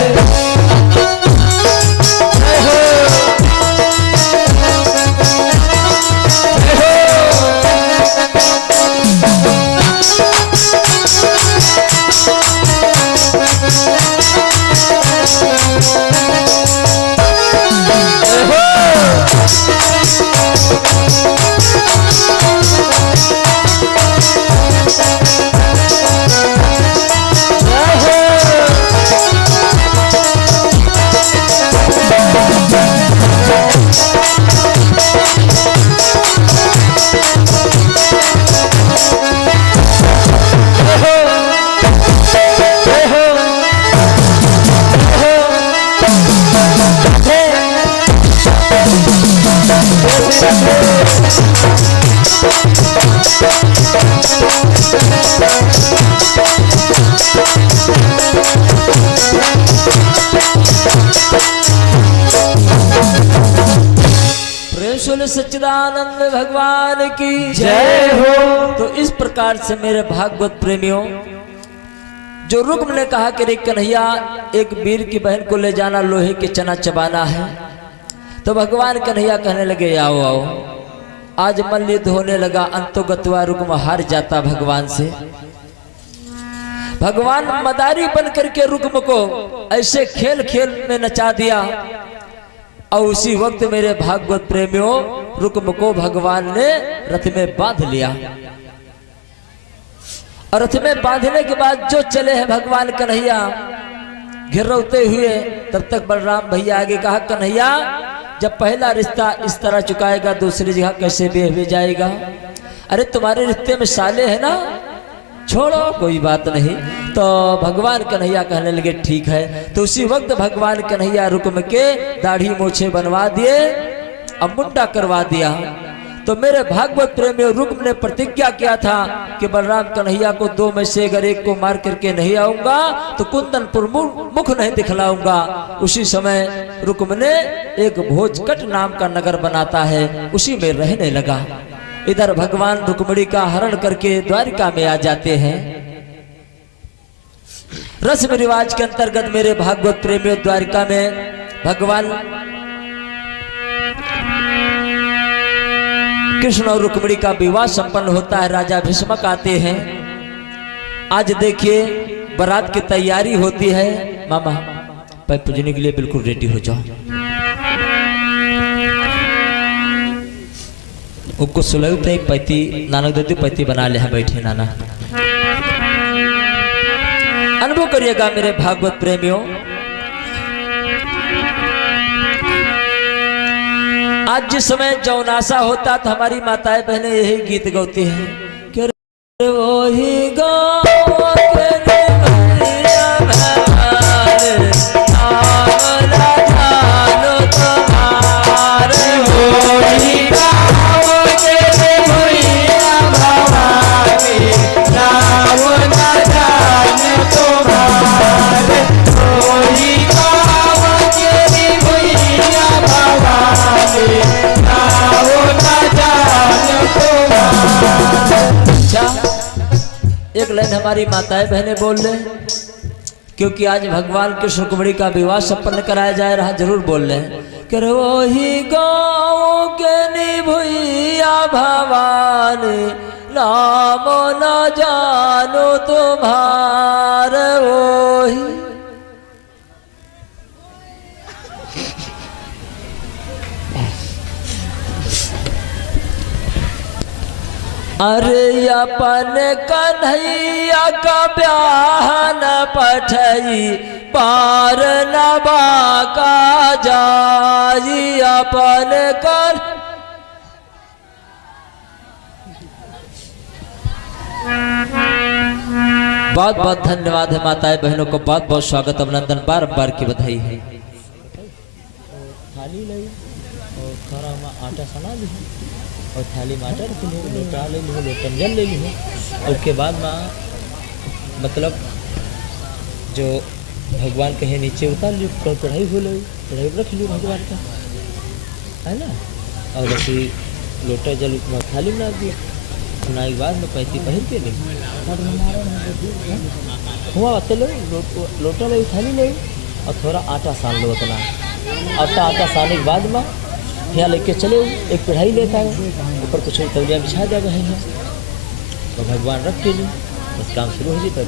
प्रेम सच्चिदानंद भगवान की जय हो। तो इस प्रकार से मेरे भागवत प्रेमियों, जो रुक्म ने कहा कि रे कन्हैया एक वीर की बहन को ले जाना लोहे के चना चबाना है, तो भगवान कन्हैया कहने लगे आओ आओ। आज मल्ल युद्ध होने लगा, अंतोगत्वा रुक्म हार जाता भगवान से। भगवान मदारी बन करके रुक्म को ऐसे खेल खेल में नचा दिया, और उसी वक्त मेरे भागवत प्रेमियों रुक्म को भगवान ने रथ में बांध लिया। और रथ में बांधने के बाद जो चले हैं भगवान कन्हैया घिरौते हुए, तब तक बलराम भैया आगे कहा कन्हैया जब पहला रिश्ता इस तरह चुकाएगा दूसरी जगह कैसे बेह जाएगा। अरे तुम्हारे रिश्ते में साले है ना, छोड़ो कोई बात नहीं। तो भगवान कन्हैया कहने लगे ठीक है। तो उसी वक्त भगवान कन्हैया रुक्म के दाढ़ी मोछे बनवा दिए और मुंडा करवा दिया। तो मेरे भागवत प्रेमियों रुक्म ने प्रतिज्ञा किया था कि बलराम कन्हैया को दो में से अगर एक को मार करके नहीं आऊंगा तो कुंदनपुर मुख नहीं दिखलाऊंगा। उसी समय रुक्म ने एक भोजकट नाम का नगर बनाता है, उसी में रहने लगा। इधर भगवान रुक्मिणी का हरण करके द्वारिका में आ जाते हैं। रस्म रिवाज के अंतर्गत मेरे भागवत प्रेमियों द्वारिका में भगवान कृष्ण और रुक्मिणी का विवाह संपन्न होता है। राजा भीष्मक आते हैं। आज देखिए बारात की तैयारी होती है। मामा पैर पूजने के लिए बिल्कुल रेडी हो जाओ। उनको सुलगते पैती नानक देती पैती बना ले हैं बैठे नाना। अनुभव करिएगा मेरे भागवत प्रेमियों। आज जिस समय जौनासा होता तो हमारी माताएं बहनें यही गीत गाती हैं कि वही गाँव के निवासिया भवारे, नाम ना जानो तुम्हारे। वही गाँव के निवासिया भवारे, नाम ना जानो तुम्हारे। वही गाँव के निवासिया भवारे, नाम ना जानो तुम्हारे। अच्छा, एक लाइन हमारी माताएं बहनें बोल रहे, क्योंकि आज भगवान कृष्ण कुमारी का विवाह संपन्न कराया जा रहा, जरूर बोल रहे हैं कि वही गाँव के निभुइया भवानी, नाम न जानो तुम्हारे। वही अरे अपन कन्हैया का ब्याह न पठई, पार नबा का जाई। अपन कर बहुत बहुत धन्यवाद है माताएं बहनों को, बहुत बहुत स्वागत अभिनंदन, बार बार की बधाई है। थाली ली और थोड़ा में आटा सना ली और थाली में आटा रख ली, लोटा ले ली, लोटन जल ले ली। और उसके बाद में मतलब जो भगवान कहे नीचे उतार ली, कढ़ाई हो ली, कढ़ाई रख ली भगवान का, है ना। और ऐसे लोटा जल थाली बना दिया, बनाने के बाद में पैती पहन के ली हुआ लो, लोटा ले थाली ले और थोड़ा आटा सान लो उतना। आटा सानने के बाद में यहाँ लेके चले, एक कढ़ाई लेता है, ऊपर कुछ तौलिया बिछा दिया गया है, तो भगवान रख के लिए बस काम शुरू हो जाता है।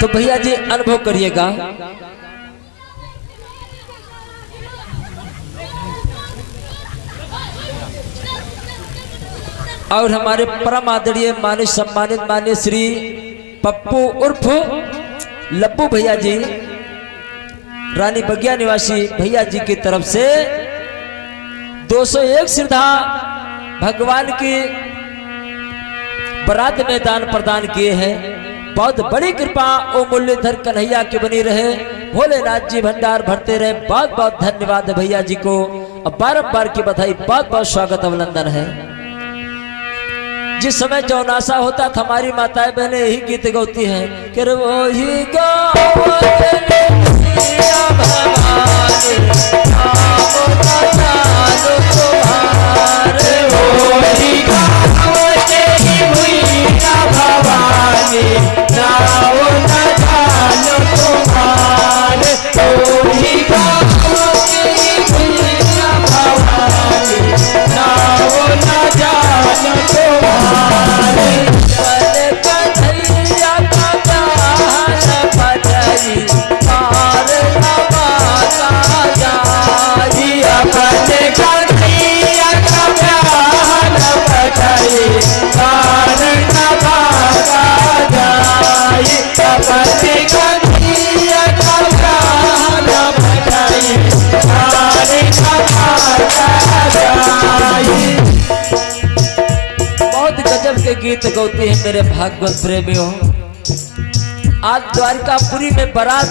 तो भैया जी अनुभव करिएगा। और हमारे परम आदरणीय माननीय सम्मानित माननीय श्री पप्पू उर्फ लप्पू भैया जी, रानी बगिया निवासी भैया जी की तरफ से 201 श्रद्धा भगवान की बरात में दान प्रदान किए हैं। बहुत बड़ी कृपा ओ मुरलीधर कन्हैया की बनी रहे, भोलेनाथ जी भंडार भरते रहे। बहुत बहुत धन्यवाद है भैया जी को, अब बार की बधाई, बहुत बहुत स्वागत अभिनंदन है। जिस समय जौनासा होता था हमारी माताएं बहनें यही गीत गाती हैं कि वही गाँव के निवासिया भवारे, नाम न जानो तुम्हारे। वही गाँव के निवासिया भवारे, नाम ना जानो तुम्हारे। वही गाँव के निवासिया भवारे, नाम ना जानो तुम्हारे। अपन कन्हैया का ब्याह न पठई, पार नबा का जाई। अपन कन्हैया का ब्याह न पठई, पार नबा का जाई। अपन कन्हैया का ब्याह न पठई, पार नबा का जाई। बहुत गजब के गीत गाते हैं मेरे भागवत प्रेमियों। आज द्वारकापुरी में बारात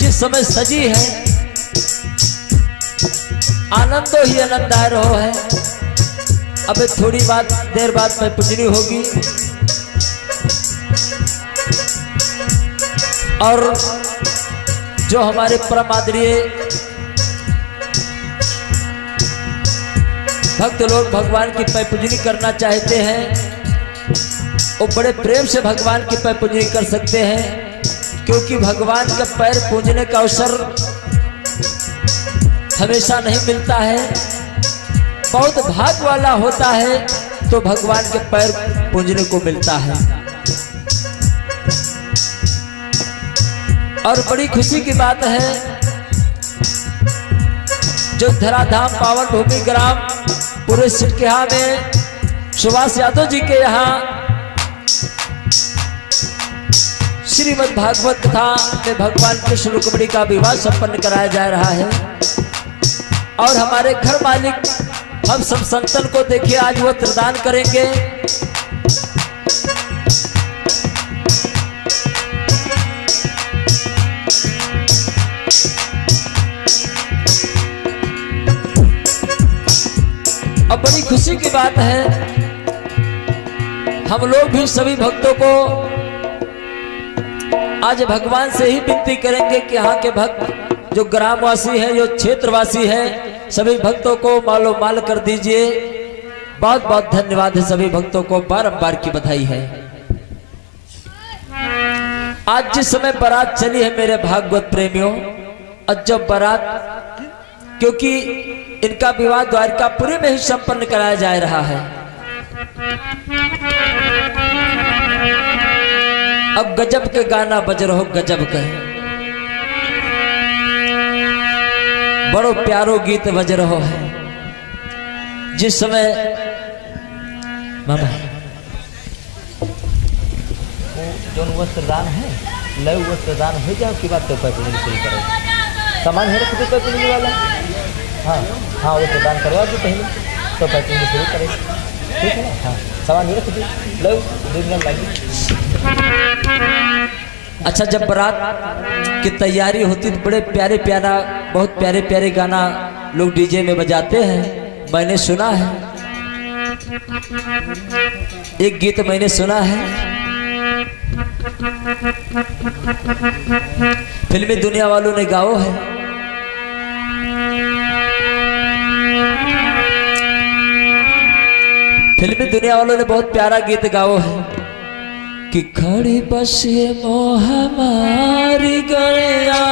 जिस समय सजी है, आनंदो ही आनंद आ रहा है। अब थोड़ी देर बाद में पूजनी होगी और जो हमारे परम आदरणीय भक्त लोग भगवान की पैर पूजनी करना चाहते हैं, वो बड़े प्रेम से भगवान की पैर पूजनी कर सकते हैं, क्योंकि भगवान का पैर पूजने का अवसर हमेशा नहीं मिलता है। बहुत भाग वाला होता है तो भगवान के पैर पूजने को मिलता है। और बड़ी खुशी की बात है जो धराधाम पावन भूमि ग्राम पूरे सिटकेहा में सुभाष यादव जी के यहाँ श्रीमद् भागवत कथा में भगवान कृष्ण रुक्मिणी का विवाह संपन्न कराया जा रहा है। और हमारे घर मालिक हम सब संतन को देखिए आज वो प्रदान करेंगे। अब बड़ी खुशी की बात है हम लोग भी सभी भक्तों को आज भगवान से ही विनती करेंगे कि यहाँ के भक्त जो ग्रामवासी है जो क्षेत्रवासी है सभी भक्तों को मालो माल कर दीजिए। बहुत बहुत धन्यवाद है सभी भक्तों को बारंबार की बधाई है। आज जिस समय बारात चली है मेरे भागवत प्रेमियों और जब बारात क्योंकि इनका विवाह द्वारकापुरी में ही संपन्न कराया जा रहा है। अब गजब के गाना बज रहो गजब के बड़ो प्यारो गीत बज रहो है। जिस समय मामा जो वस्त्रदान है लय वस्त्रदान हो जाओ की बात तो पैसे शुरू करो सामान है रख दो पैसे वाला। हाँ हाँ वस्त्रदान करवा दो पहले तो पैसे शुरू करें ठीक है ना। हाँ सामान ही रख दो लो 2 मिनट लगे। अच्छा जब बारात की तैयारी होती तो बड़े प्यारे प्यारा बहुत प्यारे प्यारे गाना लोग डीजे में बजाते हैं। मैंने सुना है एक गीत मैंने सुना है फिल्मी दुनिया वालों ने गाओ है। फिल्मी दुनिया वालों ने बहुत प्यारा गीत गाओ है कि खड़ी बस ये मोह हमारी गया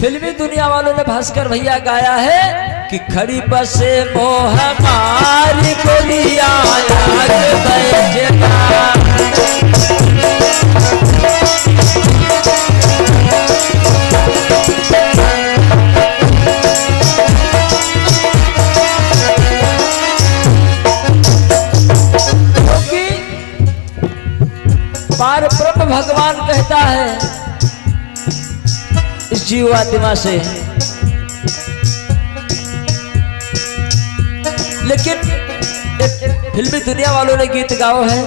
फिल्मी दुनिया वालों ने भास्कर भैया गाया है कि खड़ी बसे मोह हमारी गोलियां पार ब्रह्म भगवान कहता है इस जीवात्मा से। लेकिन फिल्मी दुनिया वालों ने गीत गाओ है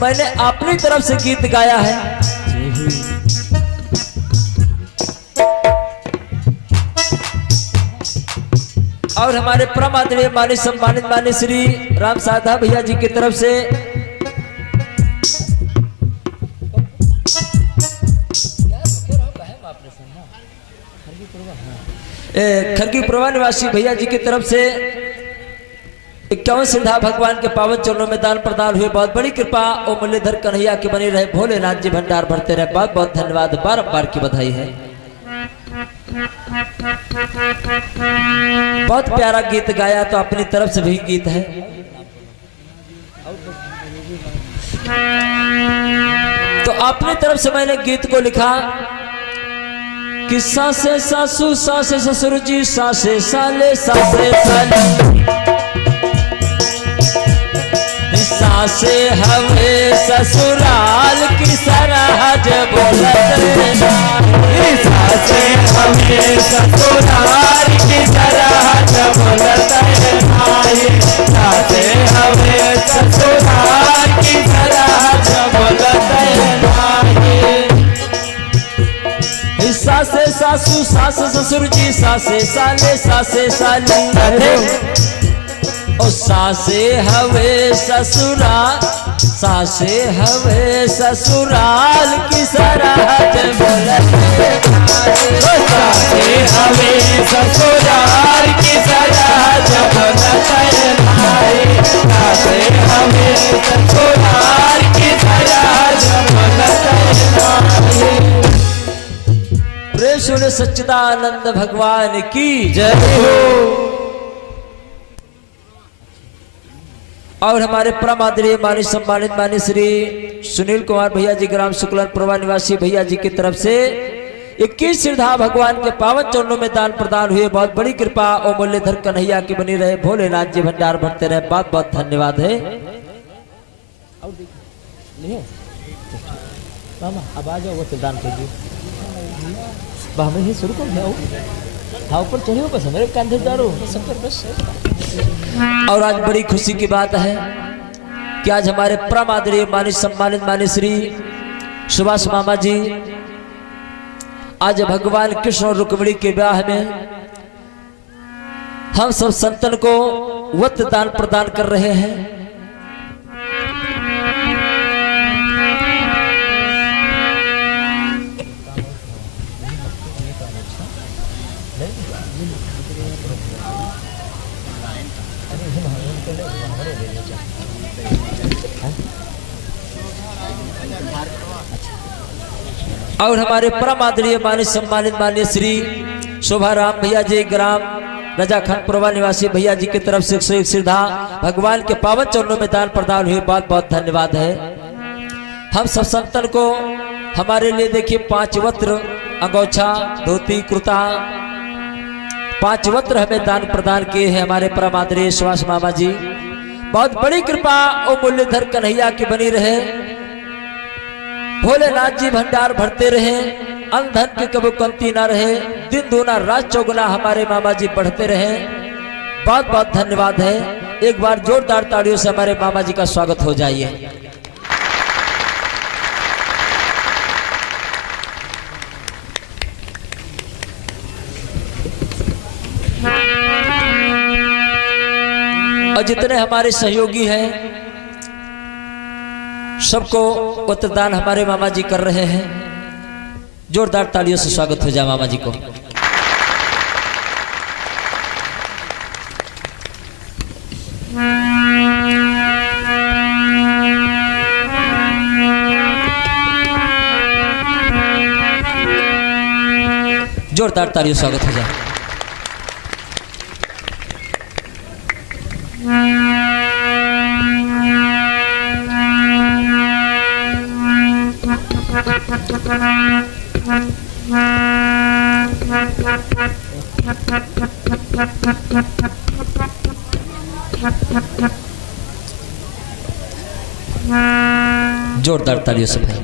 मैंने अपनी तरफ से गीत गाया है। और हमारे परम आदरणीय माननीय सम्मानित माननीय श्री राम साधा भैया जी की तरफ से खरगी पुरवा निवासी भैया जी की तरफ से 51 सिद्धा भगवान के पावन चरणों में दान प्रदान हुए। बहुत बड़ी कृपा ओ मुरलीधर कन्हैया की बनी रहे भोलेनाथ जी भंडार भरते रहे। बहुत बहुत धन्यवाद बारंबार की बधाई है। बहुत प्यारा गीत गाया तो अपनी तरफ से भी गीत है। तो अपनी तरफ से मैंने गीत को लिखा कि सासे सासू सासे ससुर जी सासे साले सासे साले सासे हवे ससुराल की सरहद बोलत सासे हवे ससुराल की सरहद बोलत सासे हवे ससुराल की सरहद बोलत सासे सासू सास ससुर जी सासे साले सासे साली ओ सासे हवे ससुराल सासे हवे ससुराल की सरहद बोलत सासे हवे ससुराल की सरहद बोलत सासे हवे ससुराल की सरहद बोलत सच्चिदानंद भगवान की जय हो। और हमारे परम आदरणीय माननीय सम्मानित माननीय श्री सुनील कुमार भैया जी ग्राम शुक्लन प्रभा निवासी भैया जी की तरफ से 21 श्रद्धा भगवान के पावन चरणों में दान प्रदान हुए। बहुत बड़ी कृपा और मूल्यधर कन्हैया की बनी रहे, भोलेनाथ जी भंडार भरते रहे। बहुत बहुत धन्यवाद है। अब आ जाओ, वो दान कीजिए। हमें ही शुरू कर जाओ, हाँ ऊपर चढ़ो बस, हमारे कंधे दारो शंकर बस। और आज बड़ी खुशी की बात है कि आज हमारे परम आदरणीय माननीय सम्मानित माननीय श्री सुभाष मामा जी आज भगवान कृष्ण और रुक्मिणी के विवाह में हम सब संतन को वत दान प्रदान कर रहे हैं। और हमारे परम आदरणीय माननीय सम्मानित माननीय श्री शोभाराम भैया जी ग्राम रजाखंड प्रभा निवासी भैया जी की तरफ से 101 श्रद्धा भगवान के पावन चरणों में दान प्रदान हुए। बहुत बहुत धन्यवाद है। हम सब संतन को हमारे लिए देखिए 5 वस्त्र, अंगोछा, धोती, कुर्ता, 5 वस्त्र हमें दान प्रदान किए हैं हमारे परम आदरणीय सुभाष मामा जी। बहुत बड़ी कृपा और मूल्यधर कन्हैया की बनी रहे, भोलेनाथ जी भंडार भरते रहे, अन्न धन की कभी कमती ना रहे, दिन दूना रात चौगुना हमारे मामा जी बढ़ते रहे। बहुत बहुत धन्यवाद है। एक बार जोरदार तालियों से हमारे मामा जी का स्वागत हो जाइए। और जितने हमारे सहयोगी हैं सबको उत्तरदान हमारे मामा जी कर रहे हैं। जोरदार तालियों से स्वागत हो जाए मामा जी को। जोरदार तालियों से स्वागत हो जाए। जोरदार तालियों से भाई।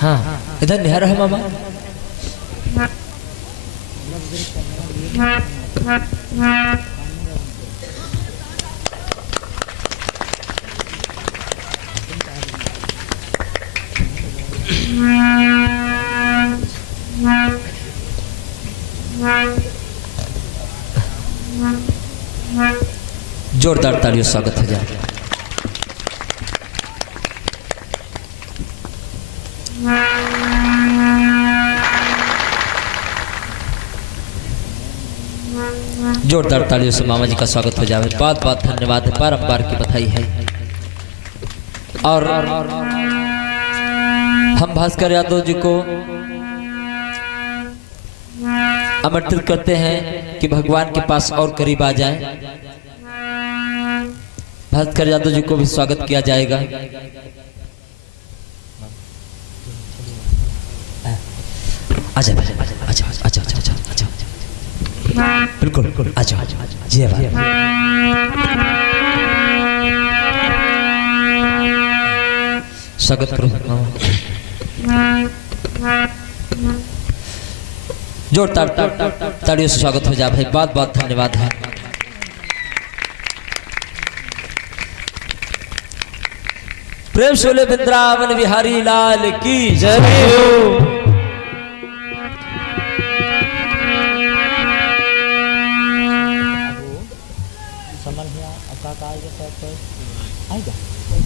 हाँ इधर निहार है मामा। जोरदार तालियों से स्वागत हो जाए। जोरदार तालियों से मामा जी का स्वागत हो जाए। बहुत बहुत धन्यवाद है, बारंबार की बधाई है। और हम भास्कर यादव जी को आमंत्रित करते हैं कि भगवान के पास और करीब आ जाएं। भास्कर यादव जी को भी स्वागत किया जाएगा। आजा आजा आजा आजा आजा आजा बिल्कुल आजा जी भाई। स्वागत करो। जोरदार तालियों से स्वागत हो जाए भाई। बहुत बहुत धन्यवाद है। प्रेम से बोले वृंदावन बिहारी लाल की जय हो।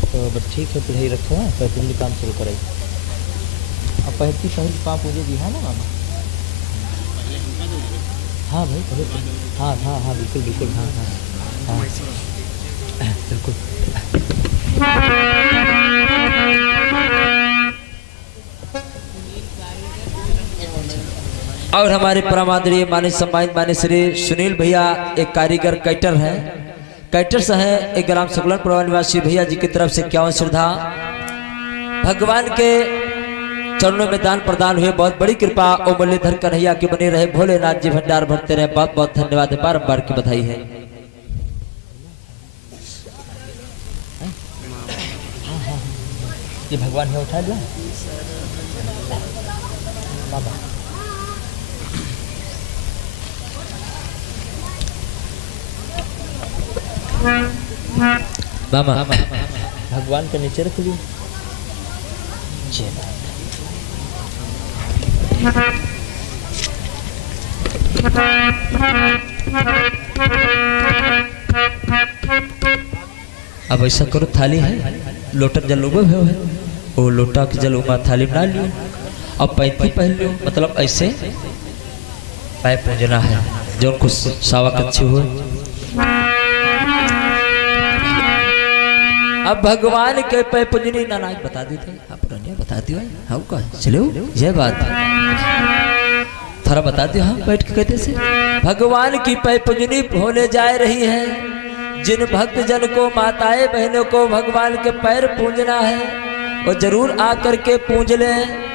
तो बस ठीक है, पढ़ाई रखो है तो जल्दी काम शुरू करें। अब पहली पाँव पूजे दी है ना मामा। हाँ भाई पहले हाँ हाँ हाँ बिल्कुल बिल्कुल हाँ हाँ हाँ बिल्कुल। और हमारे परमादरणीय माननीय सम्मानित माननीय श्री सुनील भैया एक कारीगर कैटर है, कैटर्स है एक ग्राम सकुलन पुरवा निवासी भैया जी की तरफ से 51 श्रद्धा। भगवान के चरणों में दान प्रदान हुए, बहुत बड़ी कृपा और मुरलीधर कन्हैया के बने रहे, भोलेनाथ जी भंडार भरते रहे। बहुत बहुत धन्यवाद है, बारम्बार की बधाई है। ये भगवान है, उठा लिया बाबा। मामा भगवान के नीचे रख लियो। जय बाबा। अब ऐसा करो, थाली है, लोटन जल उबे हुए है, वो लोटा के जल उमा थाली बना लियो। अब पैंती पहन लियो, मतलब ऐसे पैर पूजना है जो कुछ सावा कच्चे हुए। अब भगवान के पैर पूजनी नाना बता देते, आप बता दियो हाँ का चलो यह बात थोड़ा बता दियो। हाँ बैठ के कहते से भगवान की पैर पूजनी होने जा रही है। जिन भक्त जन को माताएं बहनों को भगवान के पैर पूजना है वो जरूर आकर के पूज लें।